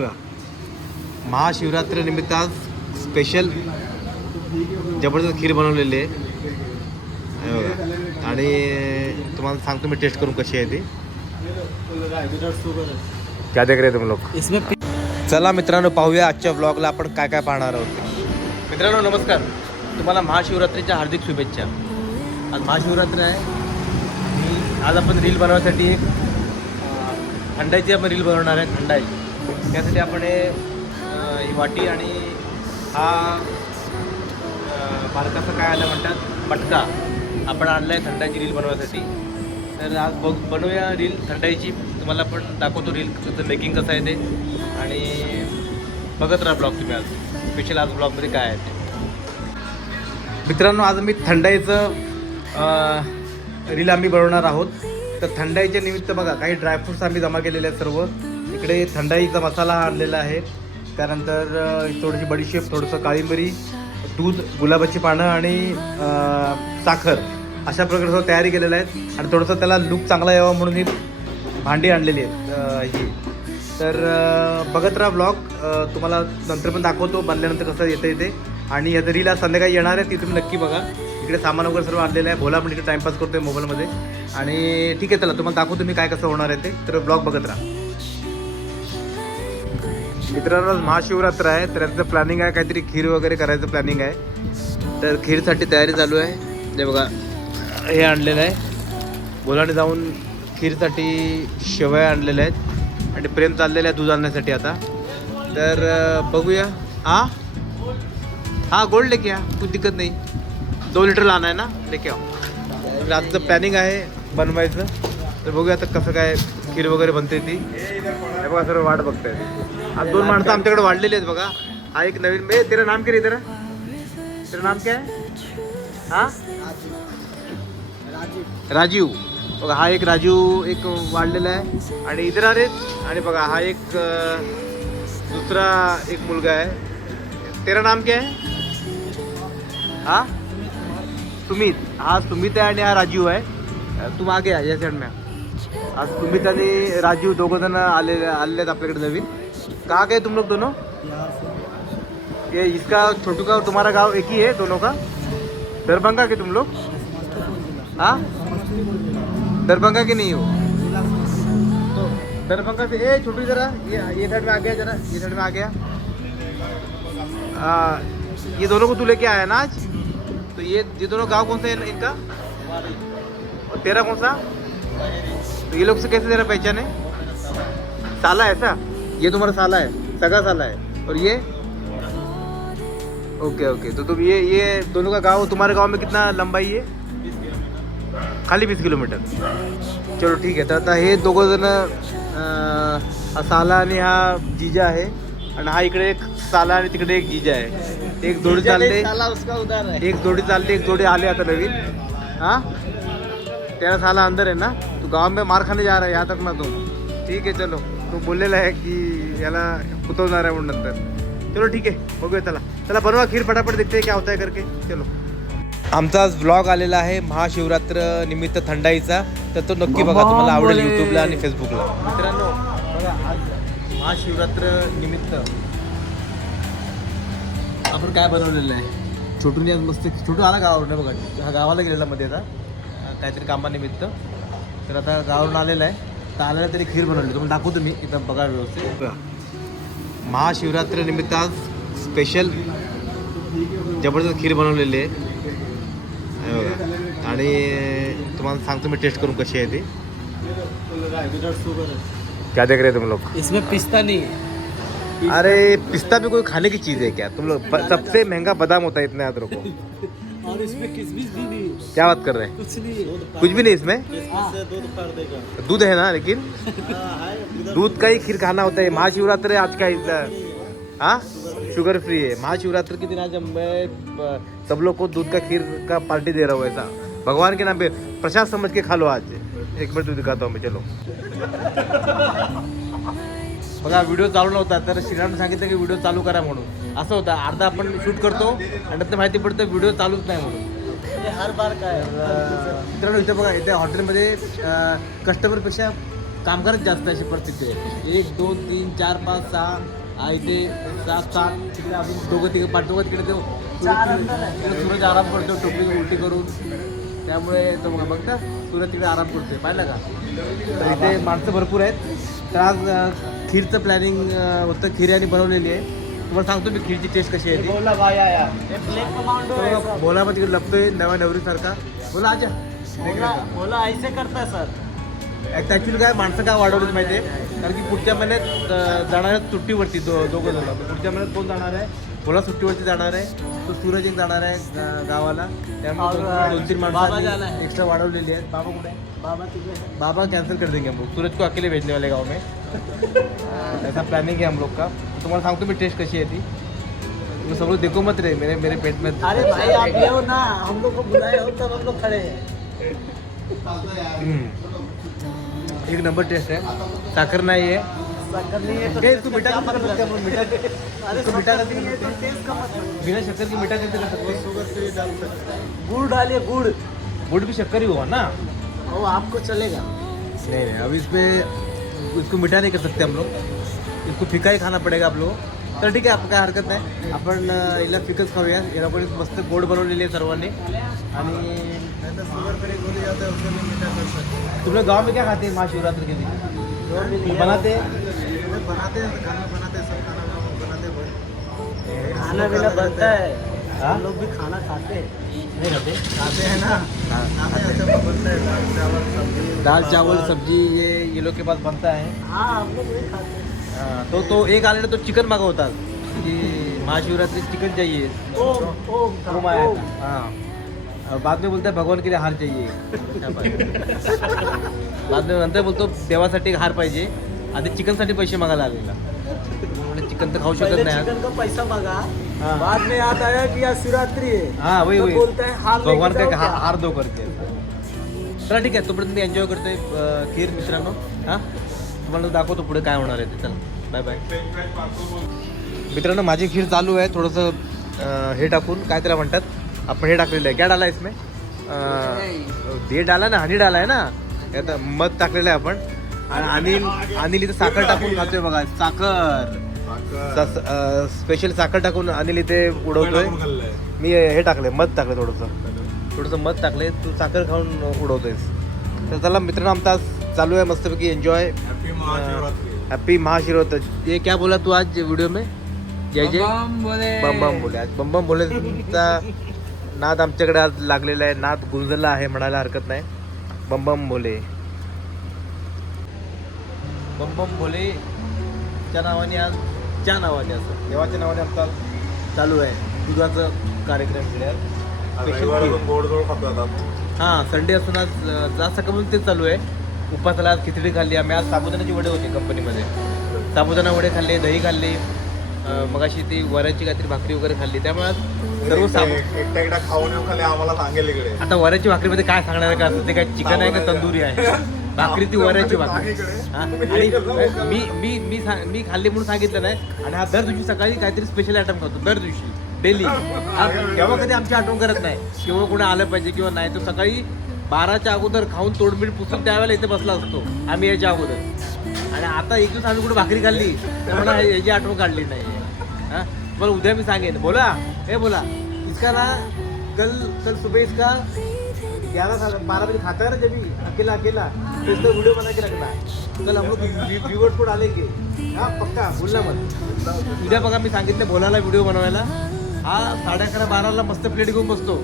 बघा महाशिवरात्री निमित्त आज स्पेशल जबरदस्त खीर बनवलेली आहे. बघा. आणि तुम्हाला सांगतो मी टेस्ट करून कशी आहे ती. क्या देख रहे तुम लोग? इसमें चला मित्रांनो पाहूया आजच्या ब्लॉगला आपण काय काय पाहणार आहोत. मित्रांनो नमस्कार. तुम्हाला महाशिवरात्रीच्या हार्दिक शुभेच्छा. आज महाशिवरात्री आहे. आज आपण रील बनवण्यासाठी एक थंडाईची आपण रील बनवणार आहे थंडाई त्यासाठी आपण हे ही वाटी आणि हा भारताचं काय आलं म्हणतात? मटका आपण आणला आहे थंडाईची रील बनवण्यासाठी तर आज बघ बनवूया रील थंडाईची तुम्हाला पण दाखवतो रील त्याचं मेकिंग कसं आहे ते. आणि बघत राहा ब्लॉग तुम्ही आज. स्पेशल आज ब्लॉगमध्ये काय आहे ते. मित्रांनो आज मी थंडाईचं रील आम्ही बनवणार आहोत. तर थंडाईच्या निमित्त बघा काही ड्रायफ्रुट्स आम्ही जमा केलेले आहेत सर्व. इकडे थंडाईचा मसाला आणलेला आहे. त्यानंतर थोडीशी बडीशेप थोडंसं काळी मिरी दूध गुलाबाची पानं आणि साखर अशा प्रकारचं तयारी केलेलं आहे. आणि थोडंसं त्याला लुक चांगला यावा म्हणून ही भांडी आणलेली आहेत ही. तर बघत राहा ब्लॉग तुम्हाला नंतर पण दाखवतो बनल्यानंतर कसं येतं येते आणि याचं रील आज संध्याकाळी येणार आहे ती तुम्ही नक्की बघा. इकडे सामान वगैरे सर्व आणलेलं आहे. भोला पण इकडे टाईमपास करतोय मोबाईलमध्ये आणि ठीक आहे चला तुम्हाला दाखवतो मी काय कसं होणार आहे ते. तर ब्लॉग बघत राहा. मित्रांनो महाशिवरात्र आहे तर यांचं प्लॅनिंग आहे काहीतरी खीर वगैरे करायचं प्लॅनिंग आहे. तर खीरसाठी तयारी चालू आहे. ते बघा हे आणलेलं आहे. बोलाने जाऊन खीरसाठी शेवया आणलेल्या आहेत. आणि प्रेम चाललेलं आहे दूध आणण्यासाठी आता. तर बघूया. हा? हा गोल्ड लेके या. कुछ दिक्कत नाही. दोन लिटर लाना आहे ना? लेके आओ रातचं आजचं प्लॅनिंग आहे बनवायचं. तर बघूया आता कसं काय खीर वगैरे बनते ती. हे बघा सर्व वाट बघताय. आज दोन माणसं आमच्याकडे वाढलेली आहेत बघा. हा एक नवीन मे तेरा नाम किती रे तेरा? तेरा नाम काय? हा? राजीव. बघा हा एक राजीव एक वाढलेला आहे. आणि इतर अरे आणि बघा हा एक दुसरा एक मुलगा आहे. तेरा नाम काय? आहे हा? सुमित. हा सुमित आहे आणि हा राजीव आहे. तू मागे या साईड मॅम आज सुमित आणि राजीव दोघं जण आले आलेले आहेत आपल्याकडे नवीन. कहाँ गए तुम लोग दोनों? ये इसका छोटू का और तुम्हारा गाँव एक ही है दोनों का? दरभंगा के तुम लोग? हाँ? दरभंगा के नहीं हो? दरभंगा से ए छोटू जरा ये ये साइड में आ गया जरा ये साइड में आ गया। आ, ये दोनों को तू लेके आया ना आज? तो ये ये दोनों गाँव कौन सा है इनका? और तेरा कौन सा? तो ये लोग से कैसे तेरा पहचान? है साला ऐसा? ये तुम्हारा साला है सगा साला है। और ये? ओके ओके तो तुम ये ये दोनों का गांव तुम्हारे गांव में कितना लंबाई है? खाली वीस किलोमीटर। चलो ठीक आहे तर आता हे दोघं जण हा साला आणि हा जिजा आहे आणि हा इकडे एक साला आणि तिकडे एक जिजा आहे एक जोडी है। एक जोड़ी चालली एक जोड़ी आले आता नवीन। हाँ? तेरह साल अंदर है ना? तू गाव में मार खाने जा रहा है यहाँ तक ना तू ठीक आहे चलो। तू बोललेला आहे की याला कुतवणार आहे म्हणून नंतर. चलो ठीक आहे बघूया चला चला बनवा खीर फटाफट देखते क्या होता है करके. चलो. आमचा आज ब्लॉग आलेला आहे महाशिवरात्र निमित्त थंडाईचा. तर तो नक्की बघा तुम्हाला आवडेल यूट्यूबला आणि फेसबुकला मित्रांनो बघा आज महाशिवरात्र निमित्त आपण काय बनवलेलं आहे? छोटूने आज मस्त छोटू आला गावावरून बघा हा गावाला गेलेला मध्ये आता काहीतरी कामानिमित्त. तर आता गावावरून आलेला आहे. तर आलेला तरी खीर बनवली. तुम्हाला दाखवतो मी एकदम बघा व्यवस्थित. महाशिवरात्री निमित्त आज स्पेशल जबरदस्त खीर बनवलेली आहे. हे आणि तुम्हाला सांगतो मी टेस्ट करून कशी आहे ती. क्या देख रहे तुम लोग? इसमें पिस्ता नहीं है। अरे पिस्ता भी कोई खाने की चीज़ है क्या? तुम लोग सबसे महंगा बादाम होता है इतने याद रखो। और इसमें किसमिस भी नहीं क्या बात कर रहे हैं? कुछ नहीं कुछ भी नहीं इसमें? इसमें दूध दूध है ना लेकिन? दूध का ही खीर खाना होता है। महाशिवरात्र है आज का हाँ? शुगर फ्री है। महाशिवरात्र के दिन आज मैं सब लोग को दूध का खीर का पार्टी दे रहा हूँ ऐसा। भगवान के नाम पे प्रसाद समझ के खा लो आज। एक मिनट तू दिखाता हूँ मैं चलो। बघा व्हिडिओ चालू नव्हता तर श्रीरामने सांगितलं की व्हिडिओ चालू करा म्हणून. असं होतं अर्धा आपण शूट करतो आणि नंतर माहिती पडतं व्हिडिओ चालूच नाही म्हणून. हर बार का है तर, अ, मित्रांनो इथं बघा इथे हॉटेलमध्ये कस्टमरपेक्षा कामगारच जास्त अशी परिस्थिती आहे. एक दोन तीन चार पाच सहा इथे सात सात तिकडे आपण दोघं तिकडे पाठवत तिकडे सूरज आराम करतो टोपी उलटी करून. त्यामुळे तो बघा बघता सूरज तिकडे आराम करतोय पाहिलं का? तर इथे माणसं भरपूर आहेत. तर आज खीरचं प्लॅनिंग होतं खीर आणि बनवलेली आहे. तुम्हाला सांगतो मी खीरची टेस्ट कशी आहे ती. बोला मग तिकडे लपतोय नव्या नवरीसारखा. बोला आजा. बोला बोला ऐसे करता है सर ॲक्च्युली काय माणसं काय वाढवलीच माहिती आहे? कारण की पुढच्या महिन्यात जाणार आहेत सुट्टीवरती दो दोघं जण. पुढच्या महिन्यात कोण जाणार आहे? बोला सुट्टीवरती जाणार आहे. तो सूरज एक जाणार आहे गावाला. त्यामुळे दोन- तीन माणसं. एक्स्ट्रा वाढवलेली आहेत. बाबा कुठे बाबा बाबा कैंसिल कर देंगे हम लोग. सूरज को अकेले भेजने वाले गाँव में. ऐसा प्लानिंग है हम लोग का. तो तुम्हाला सांगतो मी टेस्ट कशी आहे ती. तुम्ही सगळं देखो मत रे मेरे मेरे पेट में. अरे भाई आप हो ना हम लोग को बुलाए हो तब हम लोग खड़े हैं. एक नंबर टेस्ट आहे साखर नाही आहे शक्कर नहीं है तो ए, टेस्ट तू का मीठा क्या कैसे मतलब करते हैं? मीठा अरे तू मीठा शक्कर कैसे नहीं है तो करते हैं? टेस्ट का मतलब बिना शक्कर की मीठा कैसे कर सकते हैं। गुड़ डालिए गुड़। गुड़ भी शक्कर ही हुआ ना। वो आपको चलेगा। नहीं नहीं अब इसमें इसको मीठा नहीं कर सकते हम लोग। इसको फिका ही खाना पडेगा आप लोग तर ठीक आहे आपण काय हरकत नाही. आपण हिला फिकच खाऊया या लोकांनी मस्त गोड बनवलेली आहे सर्वांनी. आणि तुम लोग गाँव में क्या खाते? हैं महाशिवरात्रि के दिन बनाते? खाना पीना बनता है हाँ? हम लोग भी खाना खाते. हैं नहीं खाते? खाते हैं. ना दाल चावल सब्जी. ये ये लोग के पास बनता है हाँ हम लोग भी खाते. हैं हाँ, तो तो एक आलेला तो चिकन मागवतात की महाशिवरात्रि चिकन चाहिए ओम ओम था, ओम. आया ओम। था हाँ. और बाद में बोलता है भगवान के लिए हार चाहिए क्या पाहिजे? बाद में नंतर बोलतो देवासाठी हार पाहिजे. आधी चिकनसाठी पैसे मागायला आलेला. म्हणलं चिकन तर खाऊ शकत पहले नाही आज. चिकन का पैसा मांगा? हाँ। बाद में याद आया कि आज शिवरात्रि है हाँ वही तो वही बोलता है हार लेके भगवान जाओ का क्या? हार दो करके. चला ठीक आहे. तोपर्यंत मी एन्जॉय करतोय अं, खीर मित्रांनो हां? तुम्हाला दाखवतो पुढे काय होणार आहे ते. चला. बाय बाय मित्रांनो माझी खीर चालू आहे. थोडंसं हे टाकून काय त्याला म्हणतात? आपण हे टाकलेलं आहे. क्या डाला इसमें हे डाला ना हनी डाला आहे ना? आता मध टाकलेलं आहे आपण. आणि अनिल अनिल इथे साखर टाकून खातोय बघा. साखर. स्पेशल साखर टाकून अनिल इथे उडवतोय. मी हे टाकलंय. मध टाकलं थोडंसं. थोडंसं मध टाकलंय. तू साखर खाऊन उडवतोयस. तर चला मित्रांनो आमचा चालू आहे. मस्तपैकी एन्जॉय हॅपी महाशिवरात्री ये क्या बोला तू आज व्हिडिओ में? जय जय। बम बम बोले आज. बम बम बोले तुमचा नाद आमच्याकडे आज लागलेला आहे. नाद गुंजला आहे म्हणायला हरकत नाही. बम बम बोले. बम बम बोले. च्या नावाने आज च्या नावाने असं. देवाच्या नावाने आमचा चालू आहे. दुधाचं कार्यक्रम. Special खीर. गोडधोड खातो आता. हां संडे असून आज जास्त सकाळपासून तेच चालू आहे. उपासाला आज खिचडी खाल्ली. आम्ही आज साबुदाण्याची वडे होते कंपनीमध्ये साबुदाणा वडे खाल्ले दही खाल्ली अं, मगाशी ती वऱ्याची काहीतरी भाकरी वगैरे खाल्ली. त्यामुळे आज सर्व साबू एकट्या एकट्या खाऊन येऊ खाली आम्हाला सांगेल इकडे. आता वऱ्याची भाकरीमध्ये काय सांगणार आहे का? असं ते काय चिकन आहे का तंदुरी आहे? भाकरी ती वऱ्याची भाकरी. हां, आणि मी मी मी सांग मी खाल्ली म्हणून सांगितलं नाही. आणि हा दर दिवशी सकाळी काहीतरी स्पेशल आयटम खातो दर दिवशी. डेली. केव्हा कधी आमची आठवण करत नाही. किंवा कोणी आलं पाहिजे किंवा नाही तो सकाळी बाराच्या अगोदर खाऊन तोडमीठ पुसून त्यावेळेला इथे बसला असतो. आम्ही याच्या अगोदर. आणि आता एक दिवस आम्ही कुठे भाकरी खाल्ली तर म्हणा याची आठवण काढली नाही. हां? पण उद्या मी सांगेन. बोला. हे बोला. इसका ना कल कल सुबह इसका ग्यारह साल बारह बजे खाता है ना जब भी? अकेला अकेला. तो इसका वीडियो बना के रखना है। कल हम लोग व्यूवर्स को डालेंगे। हाँ पक्का बोलना मत। उद्या बघा मी सांगितलं बोलायला व्हिडिओ बनवायला. हा साडे अकरा बाराला मस्त प्लेट घेऊन बसतो.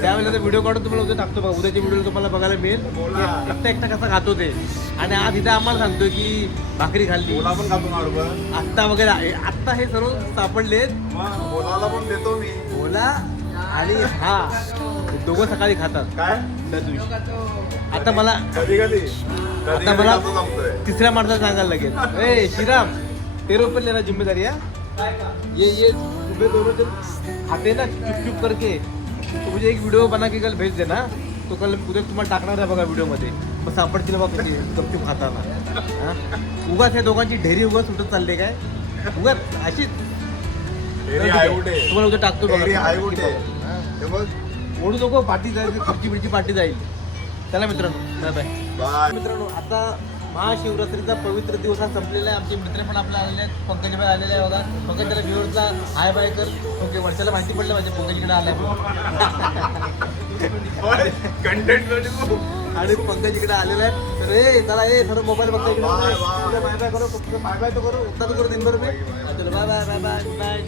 त्यावेळेला व्हिडिओ काढून तुम्हाला उद्या टाकतो बघा. उद्याच्या व्हिडिओ तुम्हाला बघायला मिळेल. एकटा एकटा कसा खातो ते. आणि आज इथे आम्हाला सांगतोय की भाकरी खाल्ली. बोला पण खातो आत्ता वगैरे आहे. आत्ता हे सर्व सापडलेत. मग बोलायला पण देतो मी. बोला. आणि हा दोघं सकाळी खातात. काय? आता मला कधी कधी? आता मला तिसऱ्या माणसाला सांगायला लागेल. ए श्रीराम तेरे ऊपर लेना जिम्मेदारी है? ये ये. सुबह दोनों जन खाते ना चुप चुप करके. तो मुझे एक वीडियो बना के कल भेज देना. तो कल उद्या तुम्हाला टाकणार आहे बघा व्हिडिओमध्ये मग सापडतील बघा कशी गपचूप खाताना हा? उगाच ह्या दोघांची ढेरी उगाच सुटत चालले काय? उगाच अशीच. एरी तुम्हाला उद्या टाकतो बघा. एरी हाय उठे हा. हे बघ. ओढू नको पाठी जाईल खुर्ची बिर्ची पाठी जाईल. चला मित्रांनो. Bye bye. बाय. मित्रांनो आता महाशिवरात्रीचा पवित्र दिवस हा संपलेला आहे. आमचे मित्र पण आपले आलेले आहेत. पंकज भाई आलेले आहे बघा. पंकज त्याला व्ह्युअर्सला हाय बाय कर. ओके वर्षाला माहिती पडलं माझ्या पंकजकडे आलाय कंटेंट आणि पंकज इकडे आलेला आहे तर ए चला ए थोडं मोबाईल बघता इकडे. बाय बाय करो बाय बाय तो करो. उतना तो करो दिनभर में. Bye bye bye bye bye